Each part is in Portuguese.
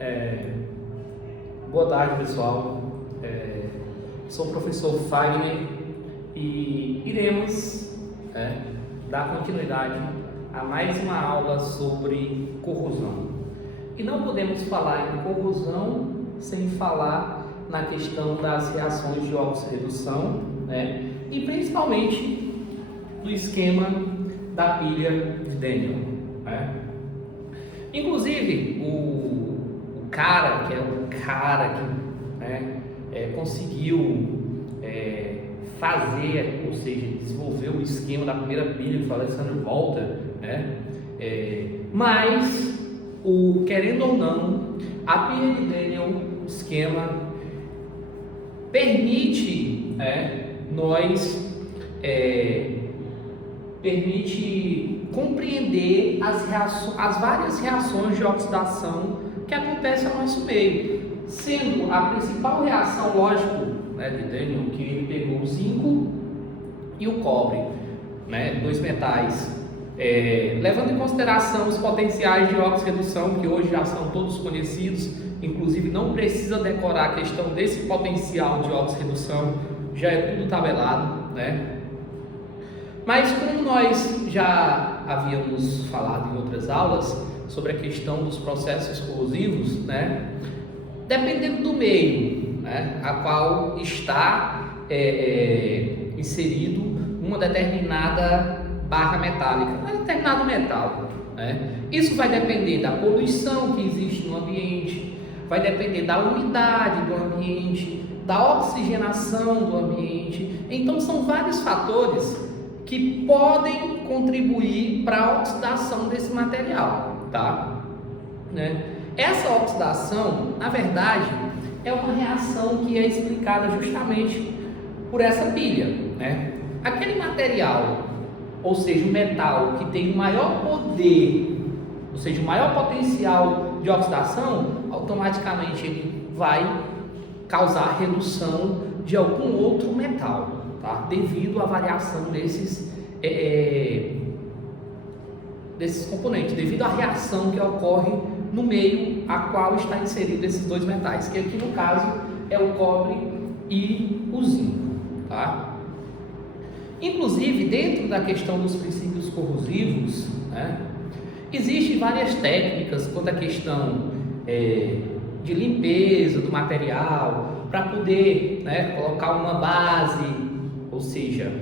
É, Boa tarde, pessoal. Sou o professor Fagner e iremos dar continuidade a mais uma aula sobre corrosão. E não podemos falar em corrosão sem falar na questão das reações de oxirredução, e principalmente do esquema da pilha de Daniell. Inclusive, o cara, que é o cara que conseguiu fazer, ou seja, desenvolver o esquema da primeira pilha, que foi Alexander Volta, mas, querendo ou não, a pilha de Daniell, o esquema, permite compreender as várias reações de oxidação que acontecem no nosso meio, sendo a principal reação, lógico, de Daniell, que ele pegou o zinco e o cobre, dois metais, levando em consideração os potenciais de oxirredução, que hoje já são todos conhecidos, inclusive não precisa decorar a questão desse potencial de oxirredução, já é tudo tabelado, Mas como nós já havíamos falado em outras aulas sobre a questão dos processos corrosivos, dependendo do meio, a qual está inserido uma determinada barra metálica, um determinado metal, Isso vai depender da poluição que existe no ambiente, vai depender da umidade do ambiente, da oxigenação do ambiente. Então são vários fatores que podem contribuir para a oxidação desse material, Essa oxidação, na verdade, é uma reação que é explicada justamente por essa pilha, Aquele material, ou seja, o metal que tem o maior poder, ou seja, o maior potencial de oxidação, automaticamente ele vai causar redução de algum outro metal, devido à variação desses componentes, devido à reação que ocorre no meio a qual está inserido esses dois metais, que aqui no caso é o cobre e o zinco, Inclusive, dentro da questão dos princípios corrosivos, existem várias técnicas quanto à questão de limpeza do material, para poder colocar uma base, ou seja,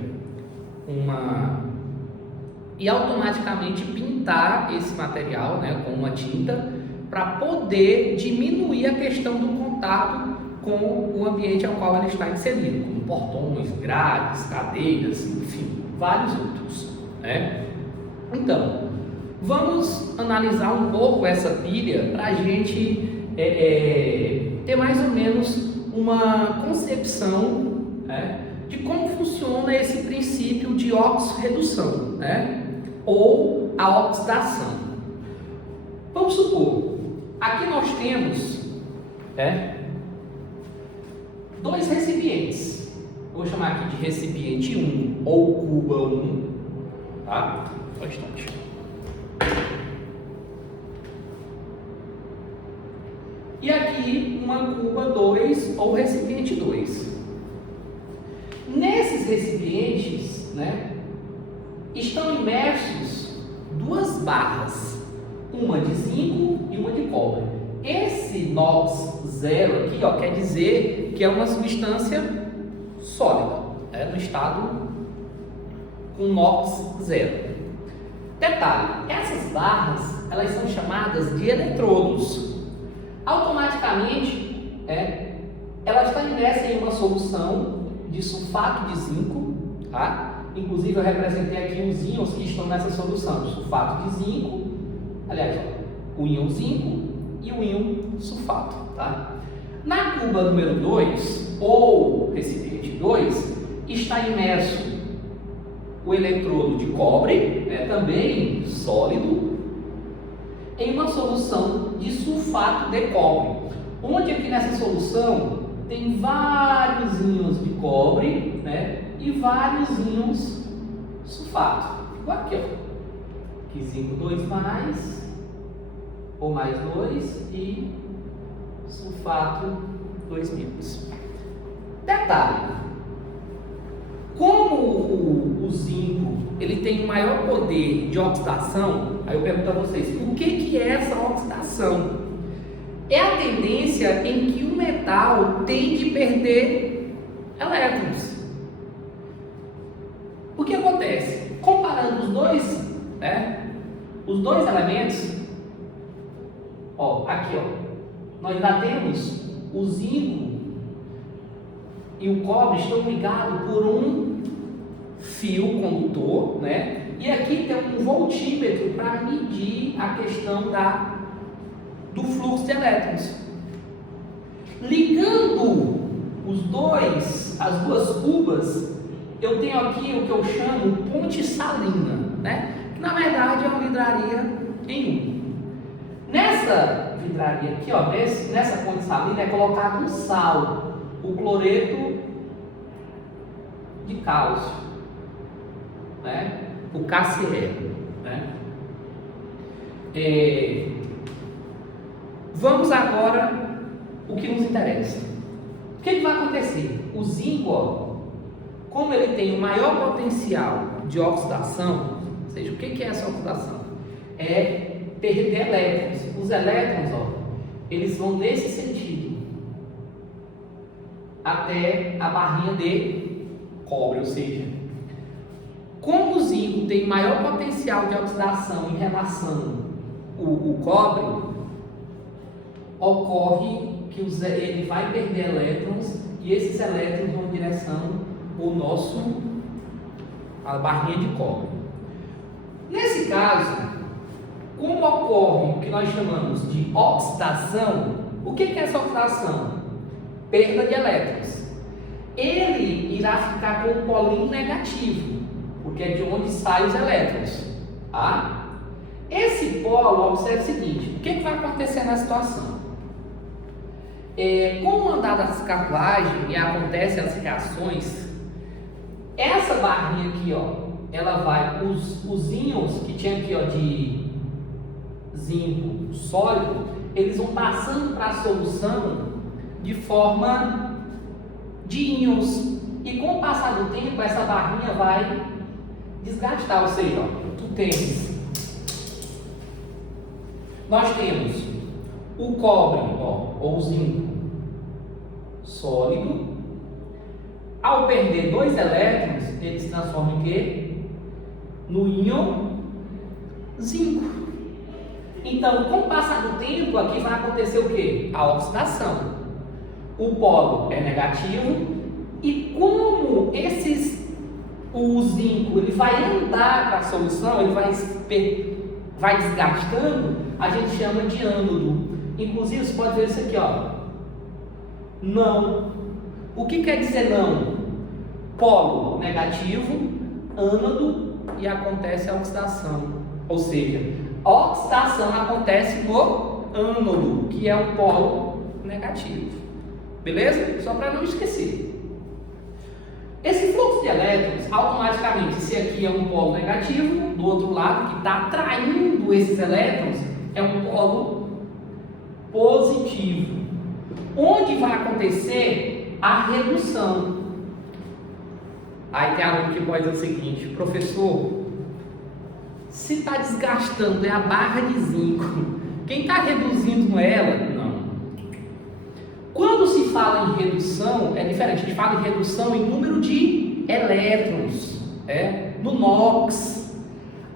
e automaticamente pintar esse material com uma tinta, para poder diminuir a questão do contato com o ambiente ao qual ele está inserido, como portões, grades, cadeiras, enfim, vários outros, Então, vamos analisar um pouco essa pilha para a gente ter mais ou menos uma concepção de como funciona esse princípio de oxirredução, ou a oxidação. Vamos supor, aqui nós temos dois recipientes. Vou chamar aqui de recipiente 1 ou cuba 1, Só um instante. E aqui uma cuba 2 ou recipiente 2. Nesses recipientes, estão imersos duas barras, uma de zinco e uma de cobre. Esse NOx zero aqui, quer dizer que é uma substância sólida, no estado com NOx zero. Detalhe, essas barras, elas são chamadas de eletrodos. Automaticamente, ela está imersa em uma solução de sulfato de zinco, Inclusive eu representei aqui os íons que estão nessa solução, sulfato de zinco, aliás, o íon zinco e o íon sulfato, Na cuba número 2, ou recipiente 2, está imerso o eletrodo de cobre, também sólido, em uma solução de sulfato de cobre, onde aqui nessa solução tem vários íons de cobre, e vários íons sulfato. Igual aqui, que zinco 2+, ou mais 2, e sulfato 2-. Detalhe, como o zinco ele tem um maior poder de oxidação, aí eu pergunto a vocês, o que é essa oxidação? É a tendência em que o metal tende a perder elétrons. O que acontece? Comparando os dois elementos, aqui nós já temos o zinco e o cobre estão ligados por um fio condutor, né? E aqui tem um voltímetro para medir a questão do fluxo de elétrons. Ligando as duas cubas, eu tenho aqui o que eu chamo ponte salina, né? Que na verdade é uma vidraria em um. Nessa vidraria aqui, nessa ponte salina é colocado um sal, o cloreto de cálcio, né? O KCl, né? Vamos agora o que nos interessa. O que vai acontecer? O zinco, como ele tem o maior potencial de oxidação, ou seja, o que é essa oxidação? É perder elétrons. Os elétrons, eles vão nesse sentido até a barrinha de cobre, ou seja, como o zinco tem maior potencial de oxidação em relação ao cobre, ocorre que ele vai perder elétrons e esses elétrons vão em direção à barrinha de cobre. Nesse caso, como ocorre o que nós chamamos de oxidação, o que é essa oxidação? Perda de elétrons. Ele irá ficar com um polinho negativo, porque é de onde saem os elétrons. Tá? Esse polo, observe o seguinte, o que vai acontecer na situação? Com o andar das carruagens e acontecem as reações, essa barrinha aqui, ela vai, os íons que tinha aqui, de zinco sólido, eles vão passando para a solução de forma de íons, e com o passar do tempo essa barrinha vai desgastar, ou seja, nós temos o cobre, ou zinco sólido. Ao perder 2 elétrons, ele se transforma em quê? No íon zinco. Então, com o passar do tempo, aqui vai acontecer o quê? A oxidação. O polo é negativo e como o zinco ele vai andar para a solução, ele vai desgastando, a gente chama de ânodo. Inclusive, você pode ver isso aqui, não. O que quer dizer não? Polo negativo, ânodo, e acontece a oxidação. Ou seja, a oxidação acontece no ânodo, que é um polo negativo. Beleza? Só para não esquecer. Esse fluxo de elétrons, automaticamente, se aqui é um polo negativo, do outro lado, que está atraindo esses elétrons, é um polo positivo. Onde vai acontecer a redução. Aí tem aluno que pode dizer o seguinte: professor, se está desgastando é a barra de zinco, quem está reduzindo não é ela? Não. Quando se fala em redução, é diferente. A gente fala em redução em número de elétrons, no NOx.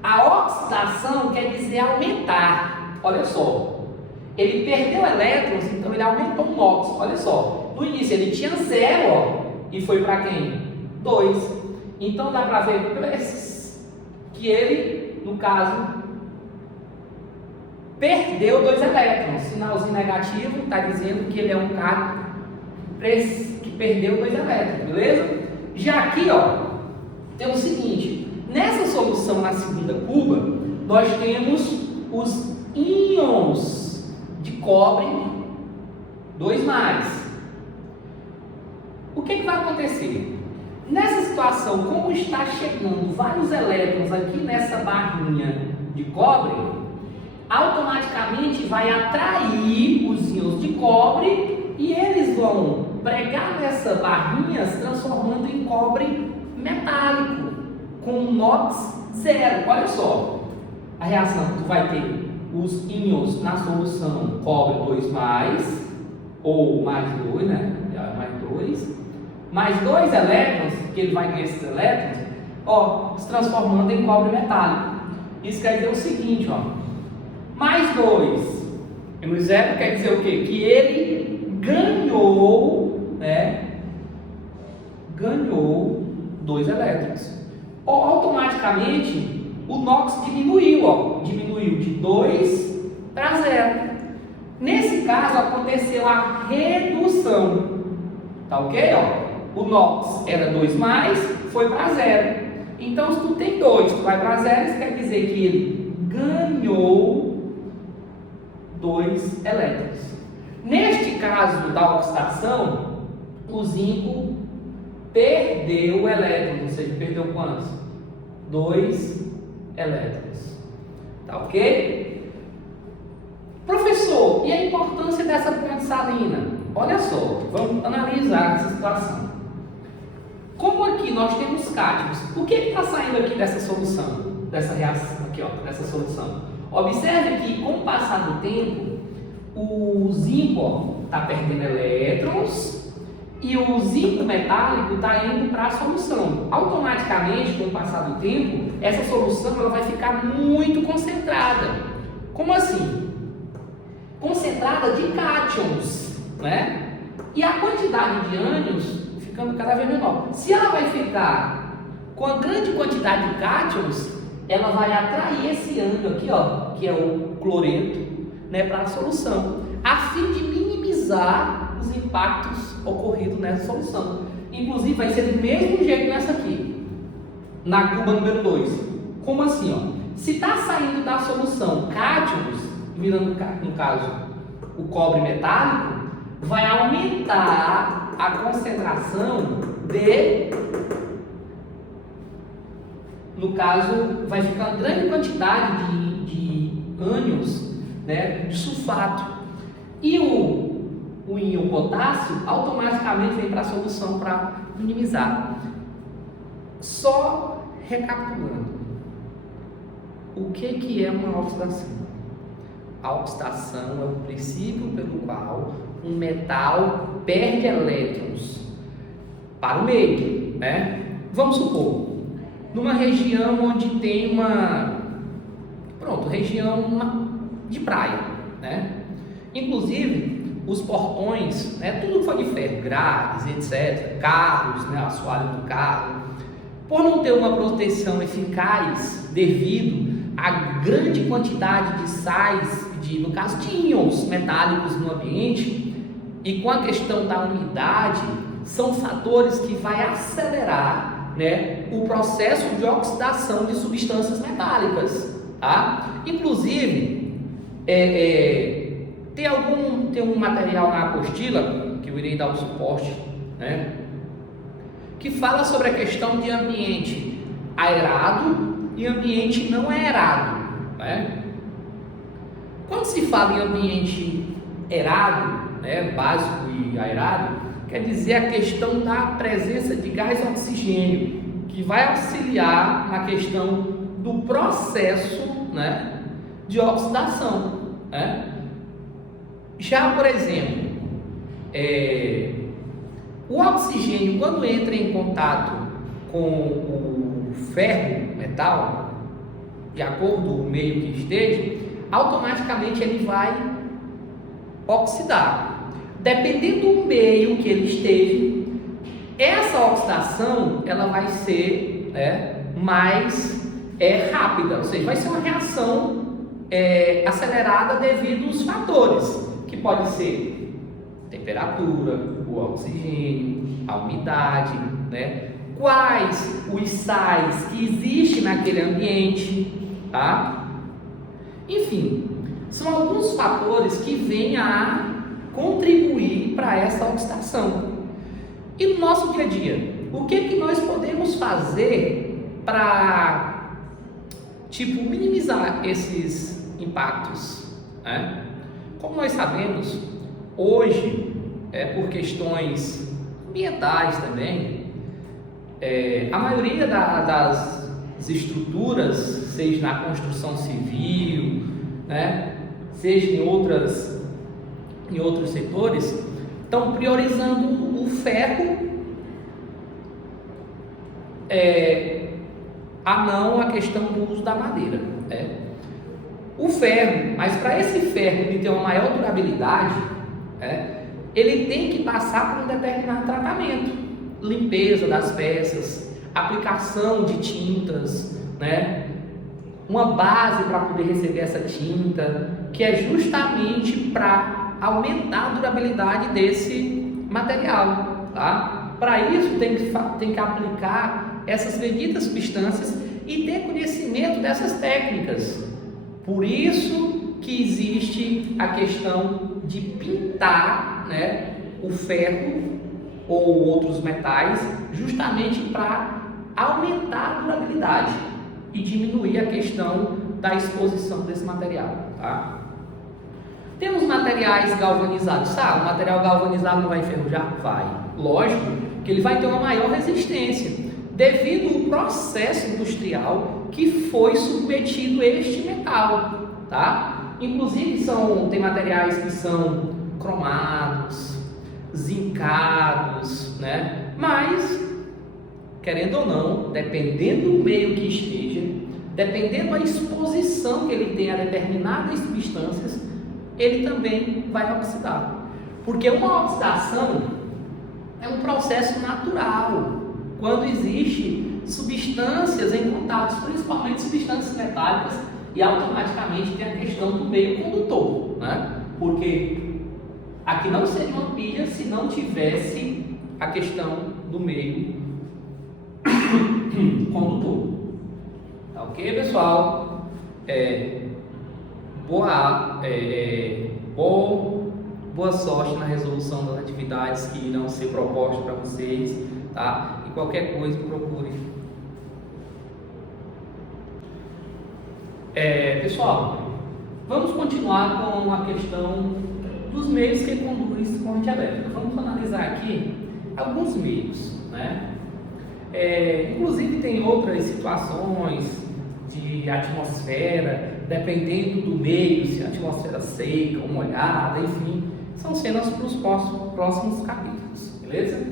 A oxidação quer dizer aumentar. Olha só, ele perdeu elétrons, então ele aumentou o NOx. Olha só, no início ele tinha 0, e foi para quem? 2. Então dá para ver que ele, no caso, perdeu 2 elétrons. Sinalzinho negativo está dizendo que ele é um cara que perdeu 2 elétrons, beleza? Já aqui, tem o seguinte: nessa solução na segunda cuba, nós temos os íons de cobre 2+. O que vai acontecer? Nessa situação, como está chegando vários elétrons aqui nessa barrinha de cobre, automaticamente vai atrair os íons de cobre pregar nessa barrinha se transformando em cobre metálico, com NOx zero. Olha só, a reação que tu vai ter, os íons na solução cobre 2+, ou mais 2, né? Mais 2 elétrons, que ele vai ganhar esses elétrons, ó, se transformando em cobre metálico. Isso quer dizer o seguinte, ó, mais 2 menos 0 quer dizer o quê? Que ele ganhou, né? Ganhou 2 elétrons. Automaticamente o NOx diminuiu, ó, diminuiu de 2 para 0. Nesse caso aconteceu a redução, tá ok? Ó, o NOx era 2+, foi para 0. Então, se tu tem 2, tu vai para 0, isso quer dizer que ele ganhou 2 elétrons. Neste caso da oxidação, o zinco perdeu elétrons, ou seja, perdeu quantos? 2 elétrons. Tá ok? Professor, e a importância dessa ponte salina? Olha só, vamos analisar essa situação. Como aqui nós temos cátions, o que está saindo aqui dessa solução? Dessa reação aqui, ó, dessa solução. Observe que com o passar do tempo, o zinco está perdendo elétrons e o zinco metálico está indo para a solução. Automaticamente, com o passar do tempo, essa solução ela vai ficar muito concentrada. Como assim? Concentrada de cátions, né? E a quantidade de ânions ficando cada vez menor. Se ela vai ficar com a grande quantidade de cátions, ela vai atrair esse ânion aqui, ó, que é o cloreto, né, para a solução, a fim de minimizar os impactos ocorridos nessa solução. Inclusive vai ser do mesmo jeito nessa aqui, na cuba número 2. Como assim, ó? Se está saindo da solução cátions, virando no caso o cobre metálico, vai aumentar a concentração de, no caso, vai ficar uma grande quantidade de ânions, né, de sulfato. E o íon potássio automaticamente vem para a solução para minimizar. Só recapitulando, o que é uma oxidação? A oxidação é o princípio pelo qual um metal perde elétrons para o meio, né? Vamos supor, numa região onde tem uma região de praia, né? Inclusive, os portões, né? Tudo foi de ferro, grades, etc., carros, né? Assoalho do carro, por não ter uma proteção eficaz devido à grande quantidade de sais, no caso de íons metálicos no ambiente, e com a questão da umidade, são fatores que vai acelerar, né, o processo de oxidação de substâncias metálicas, tá? Inclusive, tem um material na apostila, que eu irei dar um suporte, né, que fala sobre a questão de ambiente aerado e ambiente não aerado, né? Quando se fala em ambiente aerado, né, básico e aerado, quer dizer a questão da presença de gás oxigênio, que vai auxiliar na questão do processo, né, de oxidação, né? Já, por exemplo, o oxigênio, quando entra em contato com o ferro, metal, de acordo com o meio que esteja, automaticamente ele vai oxidar. Dependendo do meio que ele esteja, essa oxidação ela vai ser, né, mais rápida, ou seja, vai ser uma reação acelerada devido aos fatores, que pode ser temperatura, o oxigênio, a umidade, né? Quais os sais que existem naquele ambiente, tá? Enfim, são alguns fatores que vêm a contribuir para essa oxidação. E no nosso dia a dia, o que nós podemos fazer para, minimizar esses impactos, né? Como nós sabemos, hoje por questões ambientais também, a maioria das estruturas, seja na construção civil, né, seja em outros setores, estão priorizando o ferro, a não a questão do uso da madeira. O ferro, mas para esse ferro ele ter uma maior durabilidade, ele tem que passar por um determinado tratamento, limpeza das peças, aplicação de tintas, né? Uma base para poder receber essa tinta, que é justamente para aumentar a durabilidade desse material, tá? Para isso tem que aplicar essas benditas substâncias e ter conhecimento dessas técnicas. Por isso que existe a questão de pintar, né, o ferro ou outros metais, justamente para aumentar a durabilidade e diminuir a questão da exposição desse material, tá? Temos materiais galvanizados, o material galvanizado não vai enferrujar? Vai. Lógico que ele vai ter uma maior resistência, devido ao processo industrial que foi submetido este metal, tá? Inclusive tem materiais que são cromados, zincados, né? Mas, querendo ou não, dependendo do meio que esteja, dependendo da exposição que ele tem a determinadas substâncias, ele também vai oxidar. Porque uma oxidação é um processo natural. Quando existe substâncias em contato, principalmente substâncias metálicas, e automaticamente tem a questão do meio condutor, né? Porque aqui não seria uma pilha se não tivesse a questão do meio condutor. Tá ok, pessoal? Boa sorte na resolução das atividades que irão ser propostas para vocês, tá? E qualquer coisa procure. Pessoal, vamos continuar com a questão dos meios que conduzem corrente elétrica. Vamos analisar aqui alguns meios, né? Inclusive tem outras situações de atmosfera, dependendo do meio, se a atmosfera seca ou molhada, enfim, são cenas para os próximos capítulos, beleza?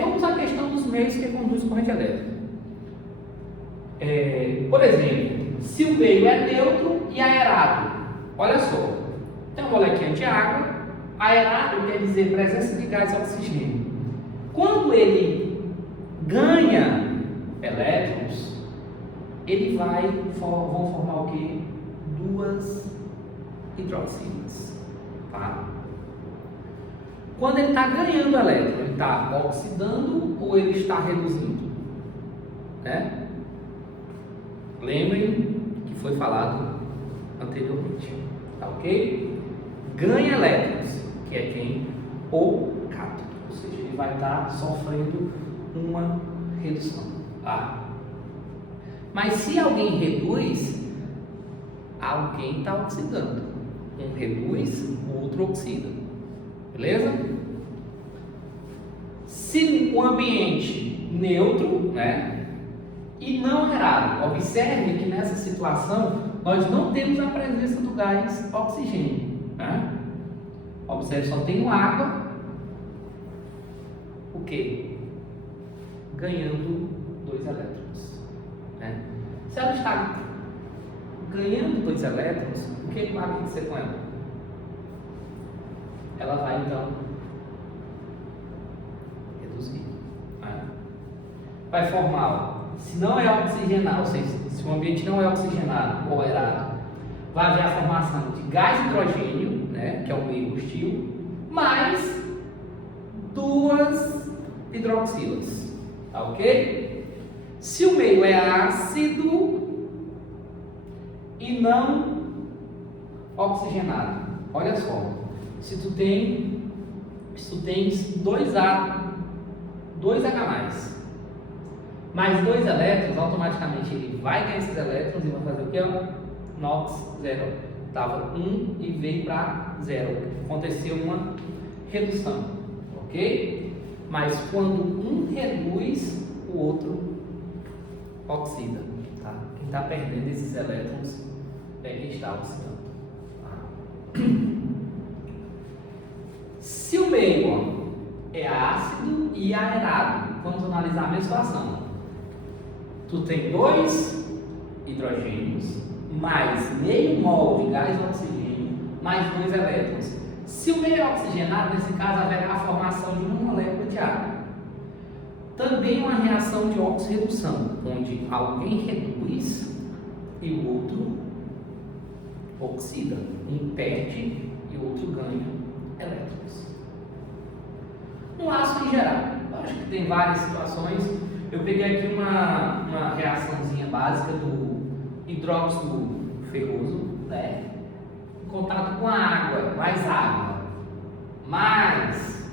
Vamos à questão dos meios que conduzem corrente elétrica. Por exemplo, se o meio é neutro e aerado, olha só, tem uma moléquinha de água, aerado quer dizer presença de gás e oxigênio. Quando ele ganha elétrons, ele vão formar o quê? Duas hidroxilas, tá? Quando ele está ganhando elétron, ele está oxidando ou ele está reduzindo? Lembrem que foi falado anteriormente, tá ok? Ganha elétrons, que é quem? O cátodo, ou seja, ele vai estar sofrendo uma redução, tá? Mas se alguém reduz, alguém está oxidando. Um reduz, o outro oxida. Beleza? Se o ambiente neutro, né, e não aerado, observe que nessa situação nós não temos a presença do gás oxigênio, né? Observe, só tem água, o que? Ganhando 2 elétrons, né? Se ela está ganhando 2 elétrons, o que vai acontecer com ela? Ela vai então reduzir, né? Vai formar, se não é oxigenado, ou seja, se o ambiente não é oxigenado ou aerado, vai haver a formação de gás hidrogênio, né, que é o meio hostil, mais 2 hidroxilas, tá ok? Se o meio é ácido e não oxigenado, olha só, se tu tens 2H+, mais 2 elétrons, automaticamente ele vai ganhar esses elétrons e vai fazer o que? NOx 0. Estava 1 e veio para 0. Aconteceu uma redução. ok? Mas quando um reduz, o outro oxida, tá? Quem está perdendo esses elétrons é quem está oxidando. Tá? Se o meio ó, é ácido e aerado, vamos analisar a mesma situação. Tu tem 2 hidrogênios mais meio mol de gás oxigênio mais 2 elétrons. Se o meio é oxigenado, nesse caso haverá a formação de uma molécula de água. Também uma reação de oxirredução, onde alguém reduz e o outro oxida. Um perde e o outro ganha elétrons. No ácido em geral, eu acho que tem várias situações. Eu peguei aqui uma reaçãozinha básica do hidróxido ferroso, né? Em contato com a água, mais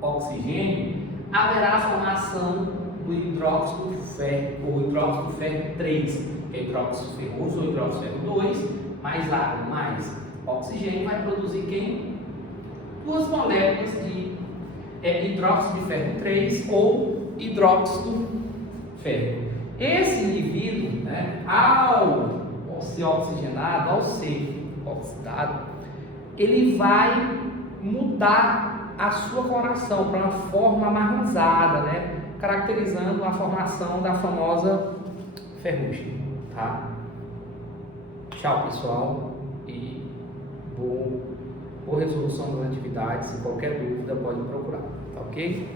oxigênio, haverá a formação do hidróxido férrico, ou hidróxido ferro 3, que é hidróxido ferroso ou hidróxido ferro 2, mais água, mais oxigênio, vai produzir quem? 2 moléculas de hidróxido de ferro 3 ou hidróxido férrico. Esse indivíduo, né, ao ser oxigenado, ao ser oxidado, ele vai mudar a sua coloração para uma forma amarronzada, né, caracterizando a formação da famosa ferrugem. Tá? Tchau, pessoal, e boa resolução das atividades. Se qualquer dúvida, pode procurar. Tá ok?